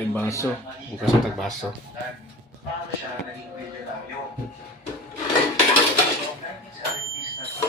Kay baso. Bukas sa tagbaso. Paano siya naging milyonaryo? Noong 1970s na sa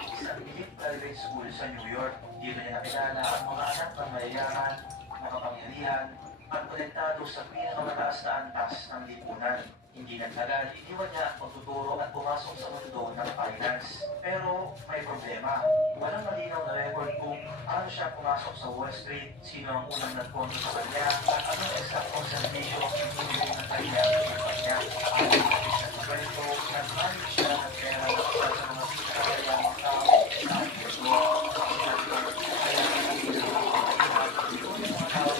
isang elite private school sa New York. Dito niya nakilala ang mga anak ng mayayaman, makapangyarihan, at konektado sa pinakamataas na antas ng lipunan. Hindi nagtagal, iniwan niya ang pagtuturo at pumasok sa mundo ng finance. Pero may problema. Walang malinaw na record kung paano siya pumasok sa Wall Street, sino ang unang nagkonto sa kanya, at anong exact concentration ang ibinigay ng kanya at kumpanya. Ayon sa business kwento, nag-manage siya ng pera na isa sa mga pinakayamang tao sa mundo. Kaya hindi na mga tao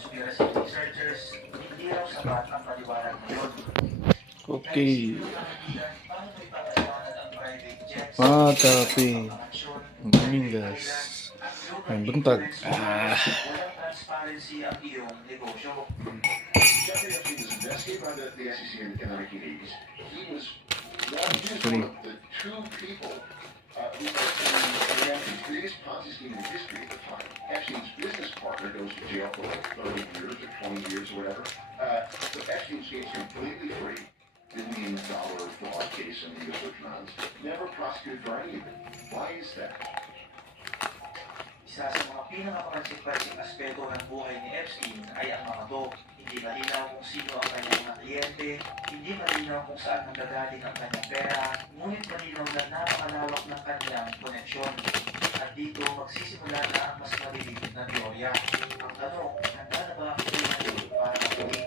researchers, hindi raw sapat ang paliwanag ngayon. Okay. Paano may papaliwanag ang private jets? Tapi ang daming gas. Ay buntag. Walang transparency ang iyong negosyo. Jeffrey Epstein was investigated by the SEC in the 1980s. He was Actually, one of the two people who ran the biggest Ponzi scheme in history at the time. Epstein's business partner goes to jail for like 30 years or 20 years or whatever. So Epstein escapes completely free. $1 million fraud case in the Virgin Islands. Never prosecuted for any of it. Why is that? Isa sa mga pinakapansin-pansing aspeto ng buhay ni Epstein ay ang mga to. Hindi malinaw kung sino ang kanyang mga kliyente, hindi malinaw kung saan nanggagaling ang kanyang pera, ngunit malinaw na napakalawak ng kanyang koneksyon. At dito magsisimula na ang mas maliliit na teorya. Ang tanong, handa na ba ang kailangan para matuloy?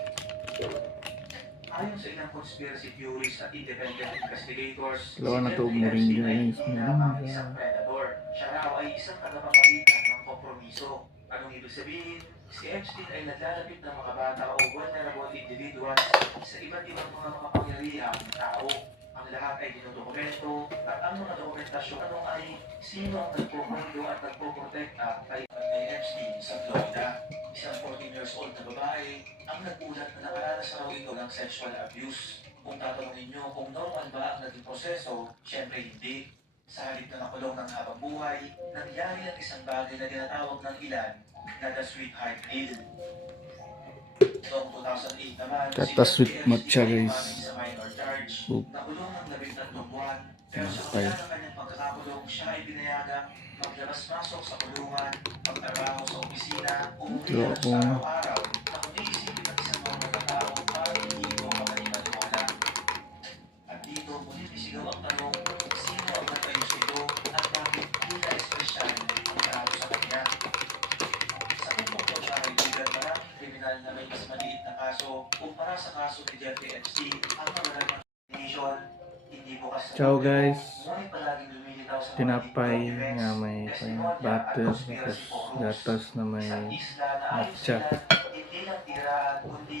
Ayon sa ilang conspiracy theories at independent investigators, Lawa na to, Jeffrey Moringa, Epstein ay yes, hindi lamang Moringa. isang predator. Siya raw ay isang tagapamagitan ng kompromiso. Anong ibig sabihin? Si Epstein ay naglalapit ng mga bata o vulnerable individuals sa iba't ibang mga makapangyarihang tao. Ang lahat ay dinodokumento at ang mga dokumentasyon anong ay sino ang nagpopondo at nagpoprotekta kay Epstein sa Florida. Isang 14 years old na babae ang nagulat na nakaranas raw ito ng sexual abuse. Kung tatanungin nyo kung normal ba ang naging proseso, syempre hindi. Sa halip na nakulong ng habang buhay, nangyari ang isang bagay na tinatawag ng ilan na the sweetheart deal. Noong 2008 naman, Kata sweet matcha, guys. sa minor charge, Oh. nakulong ng 13 buwan. Pero sa Okay. kabila ng kanyang pagkakakulong, siya ay binayagang maglabas-masok sa kulungan, magtrabaho sa opisina, umuwi Ito na ako. sa araw-araw, na kung iisipin ng isang mga magkatao, parang hindi ito kapaniwala. At dito, muli isigaw ang tanong, sino ang nagayos ito at bakit tila espesyal ang trato sa kanya? Sa puntong to sa kaibigan, maraming kriminal na may mas maliit na kaso kumpara sa kaso ni Jeffrey Epstein ang mga nation, hindi bukas sa Ciao guys. ngunit palaging lumilitaw sa mga Tinapay events, nga may testimonya at butter, conspiracy tapos forums. gatas na may Isang isla na ayon matcha. sila, hindi lang tiraan kundi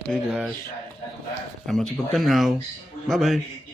Okay guys. Salamat sa pagtanaw. Bye bye.